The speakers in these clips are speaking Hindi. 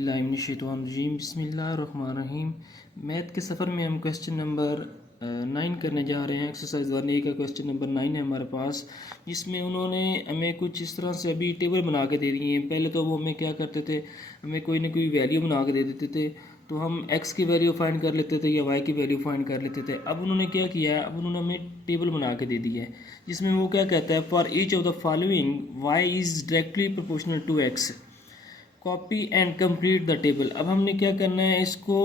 बिस्मिल्लाहिर्रहमानिर्रहीम। मैथ के सफ़र में हम क्वेश्चन नंबर 9 करने जा रहे हैं। एक्सरसाइज 1A का क्वेश्चन नंबर 9 है हमारे पास, जिसमें उन्होंने हमें कुछ इस तरह से अभी टेबल बना के दे दिए हैं। पहले तो वो हमें क्या करते थे, हमें कोई ना कोई वैल्यू बना के दे देते थे, तो हम x की वैल्यू फाइंड कर लेते थे या y की वैल्यू फाइंड कर लेते थे। अब उन्होंने क्या किया है, अब उन्होंने हमें टेबल बना के दे दिया है, जिसमें वो क्या कहता है, for each of the following y is directly proportional to x, copy and complete the table. अब हमने क्या करना है, इसको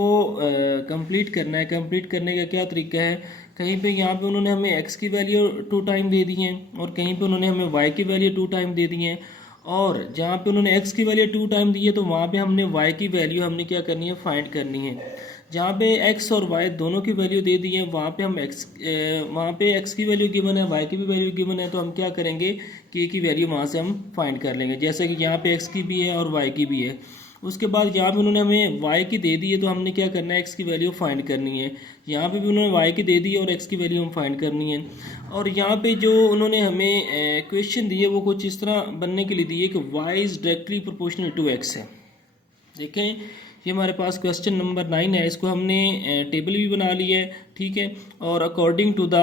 कंप्लीट करना है। कंप्लीट करने का क्या तरीका है, कहीं पे यहाँ पे उन्होंने हमें x की वैल्यू 2 टाइम दे दी है और कहीं पे उन्होंने हमें y की वैल्यू 2 टाइम दे दी है, और जहाँ पे उन्होंने x की वैल्यू 2 टाइम दी है तो वहाँ पे हमने y की वैल्यू हमने क्या करनी है, फाइंड करनी है। जहाँ पे x और y दोनों की वैल्यू दे दी है, वहाँ पे हम वहाँ पे x की वैल्यू गिवन है, y की भी वैल्यू गिवन है, तो हम क्या करेंगे, k की वैल्यू वहाँ से हम फाइंड कर लेंगे। जैसे कि यहाँ पे x की भी है और y की भी है। उसके बाद यहाँ पे उन्होंने हमें y की दे दी है, तो हमने क्या करना है, x की वैल्यू फाइंड करनी है। यहाँ पे भी उन्होंने y की दे दी है और x की वैल्यू हम फाइंड करनी है। और यहाँ पे जो उन्होंने हमें क्वेश्चन दिए वो कुछ इस तरह बनने के लिए दिए कि y is directly proportional to x है। देखें, ये हमारे पास क्वेश्चन नंबर 9 है, इसको हमने टेबल भी बना लिया है, ठीक है। और अकॉर्डिंग टू द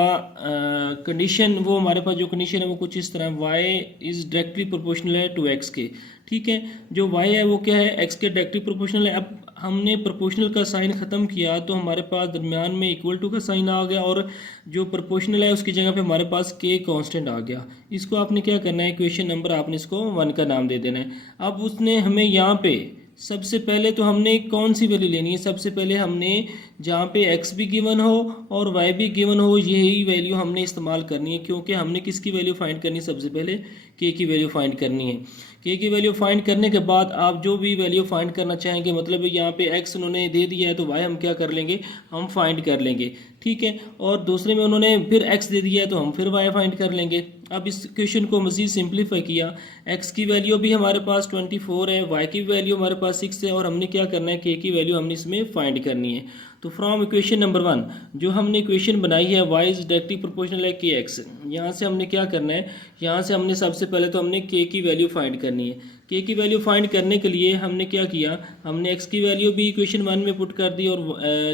कंडीशन, वो हमारे पास जो कंडीशन है वो कुछ इस तरह, y इज़ डायरेक्टली प्रोपोर्शनल है टू x के, ठीक है। जो y है वो क्या है, x के डायरेक्टली प्रोपोर्शनल है। अब हमने प्रोपोर्शनल का साइन ख़त्म किया तो हमारे पास दरमियान में इक्वल टू का साइन आ गया, और जो प्रोपोर्शनल है उसकी जगह पे हमारे पास k कांस्टेंट आ गया। इसको आपने क्या करना है, इक्वेशन नंबर आपने इसको 1 का नाम दे देना है। अब उसने हमें यहाँ पे सबसे पहले तो हमने कौन सी वैल्यू लेनी है, सबसे पहले हमने जहाँ पे x भी गिवन हो और y भी गिवन हो, यही वैल्यू हमने इस्तेमाल करनी है, क्योंकि हमने किसकी वैल्यू फाइंड करनी है, सबसे पहले k की वैल्यू फाइंड करनी है। k की वैल्यू फाइंड करने के बाद आप जो भी वैल्यू फाइंड करना चाहेंगे, मतलब यहाँ पे x उन्होंने दे दिया है तो y हम क्या कर लेंगे, हम फाइंड कर लेंगे, ठीक है। और दूसरे में उन्होंने फिर x दे दिया है तो हम फिर y फाइंड कर लेंगे। अब इस क्वेश्चन को मज़ीद सिंप्लीफाई किया, x की वैल्यू भी हमारे पास 24 है, y की वैल्यू हमारे पास 6 है, और हमने क्या करना है, k की वैल्यू हमने इसमें फाइंड करनी है। तो फ्रॉम इक्वेशन नंबर 1 जो हमने इक्वेशन बनाई है, y इज डायरेक्टली प्रोपोर्शनल है kx, यहाँ से हमने क्या करना है, यहाँ से हमने सबसे पहले तो हमने k की वैल्यू फाइंड करनी है। k की वैल्यू फाइंड करने के लिए हमने क्या किया, हमने x की वैल्यू भी इक्वेशन 1 में पुट कर दी, और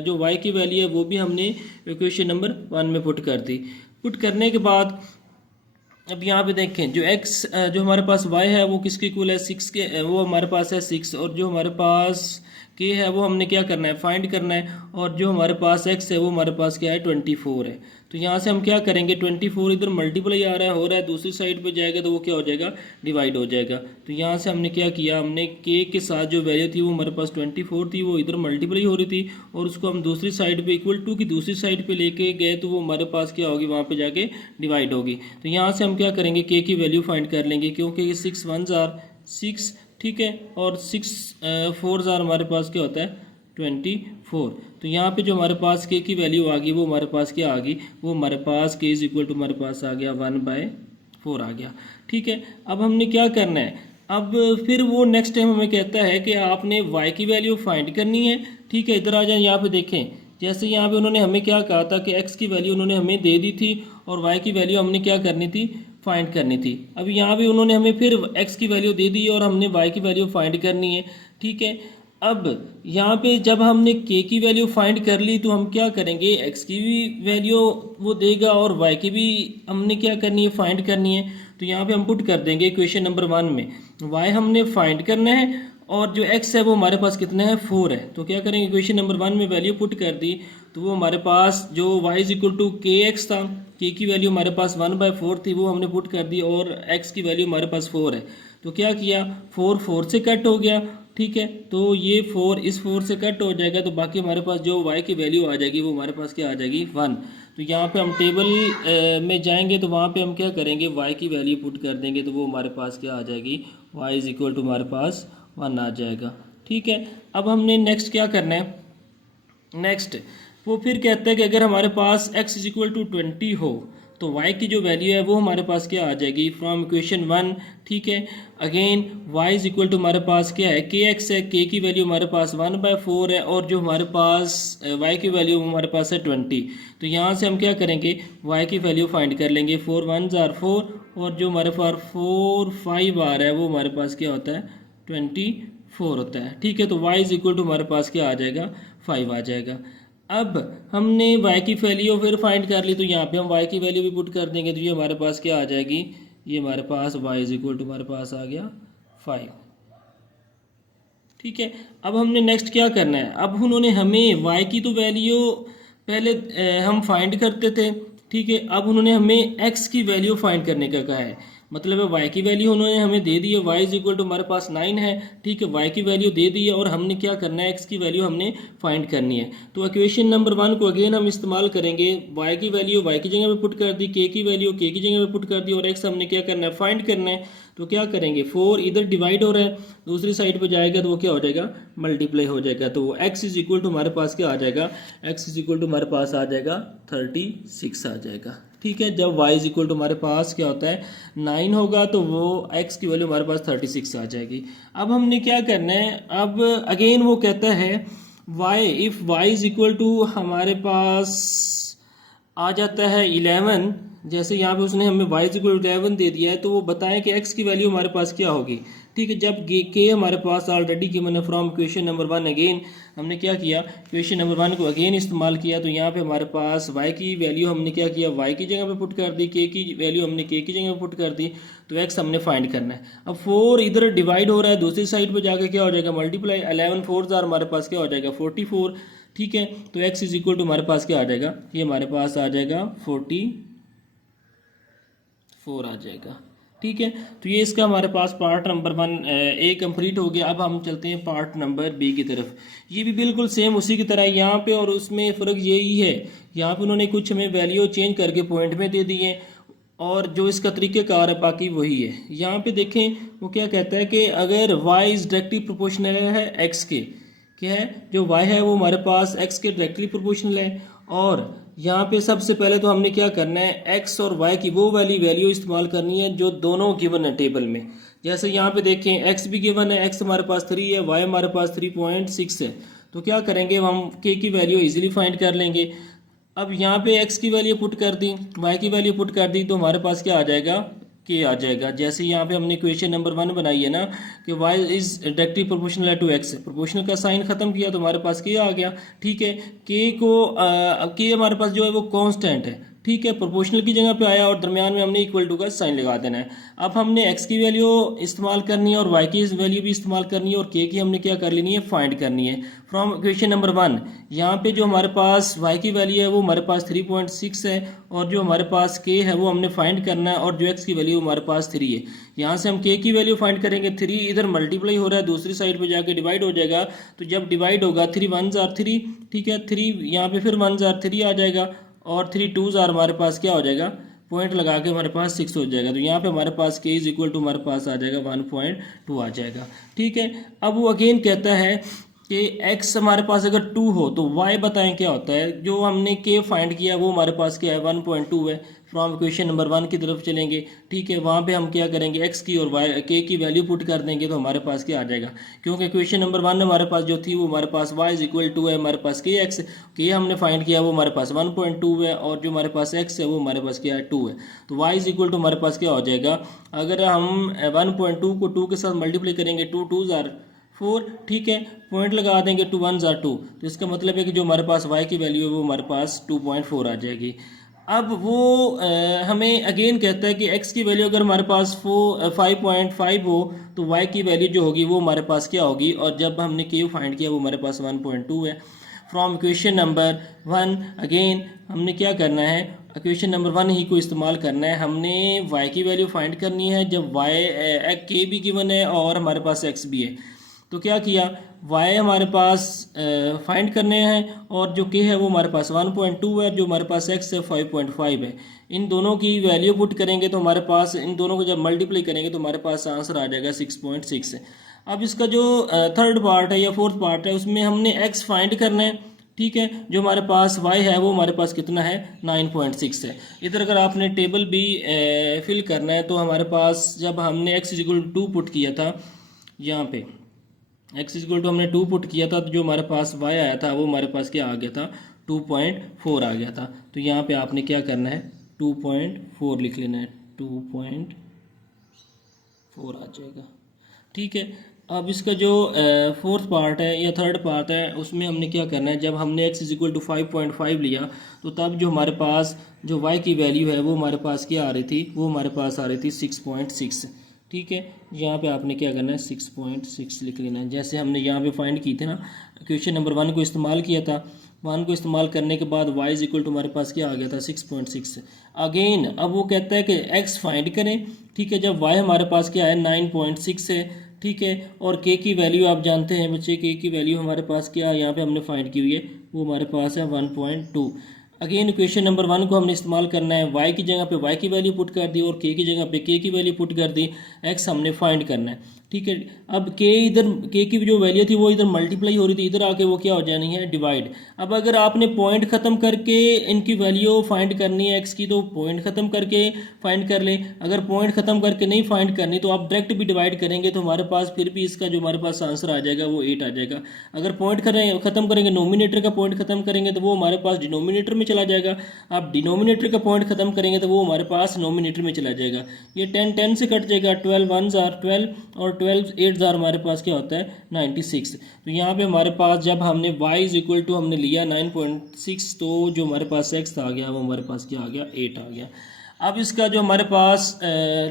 जो y की वैल्यू है वो भी हमने इक्वेशन नंबर 1 में पुट कर दी। पुट करने के बाद अब यहाँ पे देखें, जो x जो हमारे पास y है वो किसके इक्वल है, 6 के, वो हमारे पास है 6, और जो हमारे पास k है वो हमने क्या करना है, फाइंड करना है, और जो हमारे पास x है वो हमारे पास क्या है, 24 है। तो यहाँ से हम क्या करेंगे, 24 इधर मल्टीप्लाई आ रहा है, हो रहा है, दूसरी साइड पे जाएगा तो वो क्या हो जाएगा, डिवाइड हो जाएगा। तो यहाँ से हमने क्या किया, हमने k के साथ जो वैल्यू थी वो हमारे पास 24 थी, वो इधर मल्टीप्लाई हो रही थी, और उसको हम दूसरी साइड पे इक्वल टू की दूसरी साइड पे लेके गए तो वो हमारे पास क्या होगी, वहाँ पे जाके डिवाइड होगी। तो यहाँ से हम क्या करेंगे, k की वैल्यू फाइंड कर लेंगे, क्योंकि 6 1 आर 6, ठीक है, और 6 4 जार हमारे पास क्या होता है, 24। तो यहाँ पे जो हमारे पास k की वैल्यू आ गई वो हमारे पास क्या आ गई, वो हमारे पास k इज इक्वल टू हमारे पास आ गया 1/4 आ गया, ठीक है। अब हमने क्या करना है, अब फिर वो नेक्स्ट टाइम हमें कहता है कि आपने y की वैल्यू फाइंड करनी है, ठीक है। इधर आ जाए, यहाँ पे देखें, जैसे यहाँ पे उन्होंने हमें क्या कहा था कि x की वैल्यू उन्होंने हमें दे दी थी और y की वैल्यू हमने क्या करनी थी, फाइंड करनी थी। अब यहाँ भी उन्होंने हमें फिर x की वैल्यू दे दी और हमने y की वैल्यू फाइंड करनी है, ठीक है। अब यहाँ पे जब हमने k की वैल्यू फाइंड कर ली तो हम क्या करेंगे, x की भी वैल्यू वो देगा और y की भी हमने क्या करनी है, फाइंड करनी है। तो यहाँ पे हम पुट कर देंगे इक्वेशन नंबर 1 में, y हमने फाइंड करना है और जो x है वो हमारे पास कितना है, 4 है। तो क्या करेंगे, इक्वेशन नंबर 1 में वैल्यू पुट कर दी, तो वो हमारे पास जो y is equal to kx था, k की वैल्यू हमारे पास 1/4 थी, वो हमने पुट कर दी, और x की वैल्यू हमारे पास 4 है। तो क्या किया, 4 4 से कट हो गया, ठीक है। तो ये 4 इस 4 से कट हो जाएगा, तो बाकी हमारे पास जो y की वैल्यू आ जाएगी वो हमारे पास क्या आ जाएगी, 1। तो यहाँ पे हम टेबल में जाएंगे तो वहाँ पे हम क्या करेंगे, y की वैल्यू पुट कर देंगे, तो वो हमारे पास क्या आ जाएगी, y इज इक्वल टू हमारे पास 1 आ जाएगा, ठीक है। अब हमने नेक्स्ट क्या करना है, नेक्स्ट वो फिर कहता है कि अगर हमारे पास x इज इक्वल टू 20 हो तो y की जो वैल्यू है वो हमारे पास क्या आ जाएगी, फ्रॉम इक्वेशन 1, ठीक है। Again y is equal to हमारे पास क्या है, kx है, k की वैल्यू हमारे पास 1/4 है, और जो हमारे पास y की वैल्यू हमारे पास है 20। तो यहाँ से हम क्या करेंगे, y की वैल्यू फाइंड कर लेंगे, 4 1 आर 4, और जो हमारे पास 4 5 आ रहा है वो हमारे पास क्या होता है, 24 4 होता है। ठीक है, तो y इज इक्वल टू हमारे पास क्या आ जाएगा, 5 आ जाएगा। अब हमने y की वैल्यू फिर फाइंड कर ली, तो यहाँ पे हम y की वैल्यू भी पुट कर देंगे, तो ये हमारे पास क्या आ जाएगी, ये हमारे पास y इज इक्वल टू हमारे पास आ गया 5। ठीक है, अब हमने नेक्स्ट क्या करना है, अब उन्होंने हमें y की तो वैल्यू पहले हम फाइंड करते थे। ठीक है, अब उन्होंने हमें x की वैल्यू फाइंड करने का कहा है, मतलब है y की वैल्यू उन्होंने हमें दे दी है, y इज इक्वल टू हमारे पास 9 है। ठीक है, y की वैल्यू दे दी है और हमने क्या करना है, x की वैल्यू हमने फाइंड करनी है। तो इक्वेशन नंबर 1 को अगेन हम इस्तेमाल करेंगे, y की वैल्यू y की जगह पे पुट कर दी, k की वैल्यू k की जगह पे पुट कर दी और x हमने क्या करना है, फाइंड करना है। तो क्या करेंगे, 4 इधर डिवाइड हो रहा है, दूसरी साइड पे जाएगा तो वो क्या हो जाएगा, मल्टीप्लाई हो जाएगा। तो x इज इक्वल टू हमारे पास क्या आ जाएगा, x इज इक्वल टू हमारे पास आ जाएगा 36 आ जाएगा। ठीक है, जब y इज इक्वल टू हमारे पास क्या होता है 9 होगा तो वो x की वैल्यू हमारे पास 36 आ जाएगी। अब हमने क्या करना है, अब अगेन वो कहता है y if y is equal to हमारे पास आ जाता है 11, जैसे यहाँ पे उसने हमें y इक्वल 11 दे दिया है, तो वो बताएं कि x की वैल्यू हमारे पास क्या होगी। ठीक है, जब k हमारे पास ऑलरेडी गिवन है फ्रॉम क्वेश्चन नंबर 1, अगेन हमने क्या किया, क्वेश्चन नंबर 1 को अगेन इस्तेमाल किया, तो यहाँ पे हमारे पास y की वैल्यू हमने क्या किया, y की जगह पे पुट कर दी, k की वैल्यू हमने k की जगह पे पुट कर दी, तो x हमने फाइंड करना है। अब 4 इधर डिवाइड हो रहा है, दूसरी साइड पर जाकर क्या हो जाएगा, मल्टीप्लाई, 11 4 हमारे पास क्या हो जाएगा 44। ठीक है, तो x इज इक्वल टू हमारे पास क्या आ जाएगा, ये हमारे पास आ जाएगा 44 आ जाएगा। ठीक है, तो ये इसका हमारे पास पार्ट नंबर 1 ए कंप्लीट हो गया। अब हम चलते हैं पार्ट नंबर बी की तरफ। ये भी बिल्कुल सेम उसी की तरह यहाँ पे, और उसमें फ़र्क यही है, यहाँ पे उन्होंने कुछ हमें वैल्यू चेंज करके पॉइंट में दे दिए और जो इसका तरीक़ेकार है बाकी वही है। यहाँ पे देखें वो क्या कहता है कि अगर y इज़ डायरेक्टली प्रोपोर्शनल है x के, क्या है, जो y है वो हमारे पास x के डायरेक्टली प्रोपोर्शनल है, और यहाँ पे सबसे पहले तो हमने क्या करना है, x और y की वो वाली वैल्यू इस्तेमाल करनी है जो दोनों गिवन है टेबल में। जैसे यहाँ पे देखें x भी गिवन है, x हमारे पास 3 है, y हमारे पास 3.6 है, तो क्या करेंगे, हम k की वैल्यू इजीली फाइंड कर लेंगे। अब यहाँ पे x की वैल्यू पुट कर दी, y की वैल्यू पुट कर दी, तो हमारे पास क्या आ जाएगा, k आ जाएगा। जैसे यहाँ पे हमने क्वेश्चन नंबर 1 बनाई है ना कि y is directly proportional to x, proportional का साइन खत्म किया तो हमारे पास k आ गया। ठीक है, k को k हमारे पास जो है वो कांस्टेंट है। ठीक है, प्रोपोर्शनल की जगह पे आया और दरमियान में हमने इक्वल टू का साइन लगा देना है। अब हमने x की वैल्यू इस्तेमाल करनी है और y की वैल्यू भी इस्तेमाल करनी है और k की हमने क्या कर लेनी है, फाइंड करनी है फ्रॉम क्वेश्चन नंबर 1। यहाँ पे जो हमारे पास y की वैल्यू है वो हमारे पास 3.6 है और जो हमारे पास k है वो हमने फाइंड करना है, और जो x की वैल्यू हमारे पास 3 है। यहाँ से हम k की वैल्यू फाइंड करेंगे, 3 इधर मल्टीप्लाई हो रहा है, दूसरी साइड पे जाके डिवाइड हो जाएगा, तो जब डिवाइड होगा 3 1 जार 3, ठीक है, 3 यहाँ पे फिर 1 जार 3 आ जाएगा और 3 2 जार हमारे पास क्या हो जाएगा, पॉइंट लगा के हमारे पास 6 हो जाएगा। तो यहाँ पे हमारे पास k इज इक्वल टू हमारे पास आ जाएगा 1.2 आ जाएगा। ठीक है, अब वो अगेन कहता है कि x हमारे पास अगर 2 हो तो y बताएं क्या होता है। जो हमने k फाइंड किया वो हमारे पास क्या है, 1.2 है। फ्रॉम क्वेश्चन नंबर 1 की तरफ चलेंगे। ठीक है, वहाँ पे हम क्या करेंगे, x की और y k की वैल्यू पुट कर देंगे तो हमारे पास क्या आ जाएगा, क्योंकि क्वेश्चन नंबर 1 हमारे पास जो थी वो हमारे पास y इज इक्वल टू है हमारे पास kx, k हमने फाइंड किया वो हमारे पास 1.2 है और जो हमारे पास x है वो हमारे पास क्या है 2 है। तो y इज इक्वल टू हमारे पास क्या हो जाएगा, अगर हम 1.2 को 2 के साथ मल्टीप्लाई करेंगे, 2 2 जार 4, ठीक है, पॉइंट लगा देंगे, 2 1 जार 2, तो इसका मतलब है कि जो हमारे पास y की वैल्यू है वो हमारे पास 2.4 आ जाएगी। अब वो हमें अगेन कहता है कि x की वैल्यू अगर हमारे पास 5.5 हो तो y की वैल्यू जो होगी वो हमारे पास क्या होगी, और जब हमने k फाइंड किया वो हमारे पास 1.2 है। फ्रॉम क्वेश्चन नंबर 1 अगेन हमने क्या करना है, क्वेश्चन नंबर 1 ही को इस्तेमाल करना है। हमने y की वैल्यू फाइंड करनी है जब y k भी गिवन है और हमारे पास x भी है। तो क्या किया, y हमारे पास फाइंड करने हैं और जो k है वो हमारे पास 1.2 है, जो हमारे पास x है 5.5 है। इन दोनों की वैल्यू पुट करेंगे तो हमारे पास, इन दोनों को जब मल्टीप्लाई करेंगे तो हमारे पास आंसर आ जाएगा 6.6। अब इसका जो थर्ड पार्ट है या फोर्थ पार्ट है उसमें हमने x फाइंड करना है। ठीक है, जो हमारे पास y है वो हमारे पास कितना है, 9.6 है। इधर अगर आपने टेबल भी फिल करना है तो हमारे पास जब हमने x इक्वल टू 2 पुट किया था, यहाँ पे x इक्वल टू हमने 2 पुट किया था तो जो हमारे पास y आया था वो हमारे पास क्या आ गया था, 2.4 आ गया था। तो यहाँ पे आपने क्या करना है, 2.4 लिख लेना है, 2.4 आ जाएगा। ठीक है, अब इसका जो फोर्थ पार्ट है या थर्ड पार्ट है उसमें हमने क्या करना है, जब हमने x इज इक्वल टू 5.5 लिया तो तब जो हमारे पास जो y की वैल्यू है वो हमारे पास क्या आ रही थी, वो हमारे पास आ रही थी 6.6। ठीक है, यहाँ पे आपने क्या करना है 6.6 लिख लेना है, जैसे हमने यहाँ पे फाइंड की थी ना, क्वेश्चन नंबर 1 को इस्तेमाल किया था। 1 को इस्तेमाल करने के बाद y इज इक्वल टू हमारे पास क्या आ गया था 6.6। अगेन अब वो कहता है कि x फाइंड करें। ठीक है, जब y हमारे पास क्या है 9.6 है। ठीक है, और k की वैल्यू आप जानते हैं बच्चे, k की वैल्यू हमारे पास क्या यहाँ पे हमने फाइंड की हुई है, वो हमारे पास है 1.2। अगेन इक्वेशन नंबर 1 को हमने इस्तेमाल करना है, y की जगह पे y की वैल्यू पुट कर दी और k की जगह पे k की वैल्यू पुट कर दी, x हमने फाइंड करना है। ठीक है, अब k इधर k की जो वैल्यू थी वो इधर मल्टीप्लाई हो रही थी, इधर आके वो क्या हो जानी है डिवाइड। अब अगर आपने पॉइंट ख़त्म करके इनकी वैल्यू फाइंड करनी है x की तो पॉइंट ख़त्म करके फाइंड कर लें, अगर पॉइंट ख़त्म करके नहीं फाइंड करनी तो आप डायरेक्ट भी डिवाइड करेंगे तो हमारे पास फिर भी इसका जो हमारे पास आंसर आ जाएगा वो 8 आ जाएगा। अगर पॉइंट ख़त्म करेंगे, नोमिनेटर का पॉइंट ख़त्म करेंगे तो वो हमारे पास डिनोमिनेटर में चला जाएगा। आप डिनोमिनेटर का पॉइंट ख़त्म करेंगे तो वो हमारे पास नोमिनेटर में चला जाएगा। ये 10 10 से कट जाएगा, 12 1 जार 12 और 12 8 जार हमारे पास क्या होता है 96। तो यहाँ पे हमारे पास जब हमने y इज इक्वल टू हमने लिया 9.6 तो जो हमारे पास x आ गया वो हमारे पास क्या आ गया 8 आ गया। अब इसका जो हमारे पास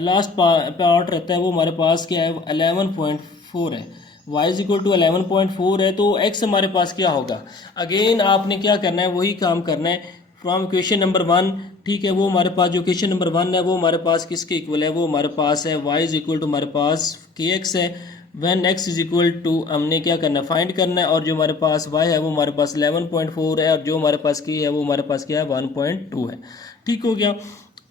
लास्ट पार्ट रहता है वो हमारे पास क्या है 11.4 है। y इज इक्वल टू 11.4 है तो x हमारे पास क्या होगा, अगेन आपने क्या करना है वही काम करना है फ्रॉम क्वेश्चन नंबर 1। ठीक है, वो हमारे पास जो क्वेश्चन नंबर 1 है वो हमारे पास किसके इक्वल है, वो हमारे पास है y इज इक्वल टू हमारे पास kx है। When x is equal to हमने क्या करना है फाइंड करना है, और जो हमारे पास y है वो हमारे पास 11.4 है और जो हमारे पास k है वो हमारे पास क्या है 1.2 है। ठीक हो गया।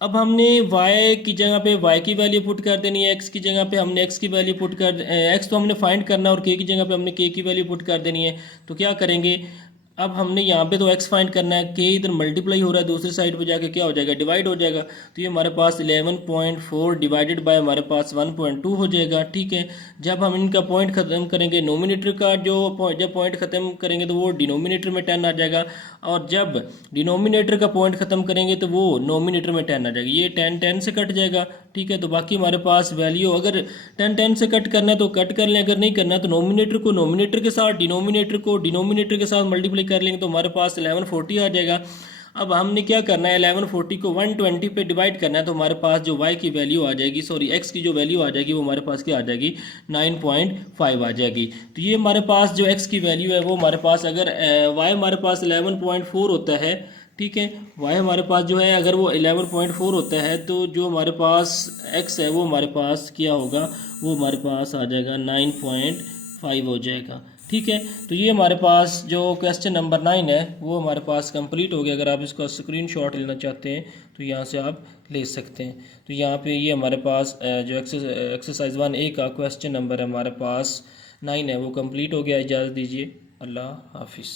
अब हमने y की जगह पे y की वैल्यू पुट कर देनी है, x की जगह पे हमने x की वैल्यू पुट कर x तो हमने फाइंड करना है और k की जगह पे हमने k की वैल्यू पुट कर देनी है। तो क्या करेंगे, अब हमने यहाँ पे तो x फाइंड करना है, k इधर मल्टीप्लाई हो रहा है दूसरी साइड पे जाके क्या हो जाएगा डिवाइड हो जाएगा। तो ये हमारे पास 11.4 डिवाइडेड बाय हमारे पास 1.2 हो जाएगा। ठीक है, जब हम इनका पॉइंट ख़त्म करेंगे नोमिनेटर का जब पॉइंट ख़त्म करेंगे तो वो डिनोमिनेटर में 10 आ जाएगा, और जब डिनोमिनेटर का पॉइंट ख़त्म करेंगे तो वो नोमिनेटर में 10 आ जाएगा। ये 10 10 से कट जाएगा। ठीक है, तो बाकी हमारे पास वैल्यू अगर 10 10 से कट करना है तो कट कर लें, अगर नहीं करना है तो नोमिनेटर को नोमिनेटर के साथ डिनोमिनेटर को डिनोमिनेटर के साथ मल्टीप्लाई कर लेंगे तो हमारे पास 1140 आ जाएगा। अब हमने क्या करना है 1140 को 120 पे डिवाइड करना है तो हमारे पास जो y की वैल्यू आ जाएगी, सॉरी x की जो वैल्यू आ जाएगी वो हमारे पास क्या आ जाएगी 9.5 आ जाएगी। तो ये हमारे पास जो x की वैल्यू है वो हमारे पास अगर y हमारे पास 11.4 होता है, ठीक है, y हमारे पास जो है अगर वो 11.4 होता है तो जो हमारे पास x है वो हमारे पास क्या होगा, वो हमारे पास आ जाएगा 9.5 हो जाएगा। ठीक है, तो ये हमारे पास जो क्वेश्चन नंबर 9 है वो हमारे पास कंप्लीट हो गया। अगर आप इसका स्क्रीनशॉट लेना चाहते हैं तो यहाँ से आप ले सकते हैं। तो यहाँ पे ये हमारे पास जो एक्सरसाइज 1A का क्वेश्चन नंबर है हमारे पास 9 है वो कंप्लीट हो गया। इजाज़त दीजिए, अल्लाह हाफिज़।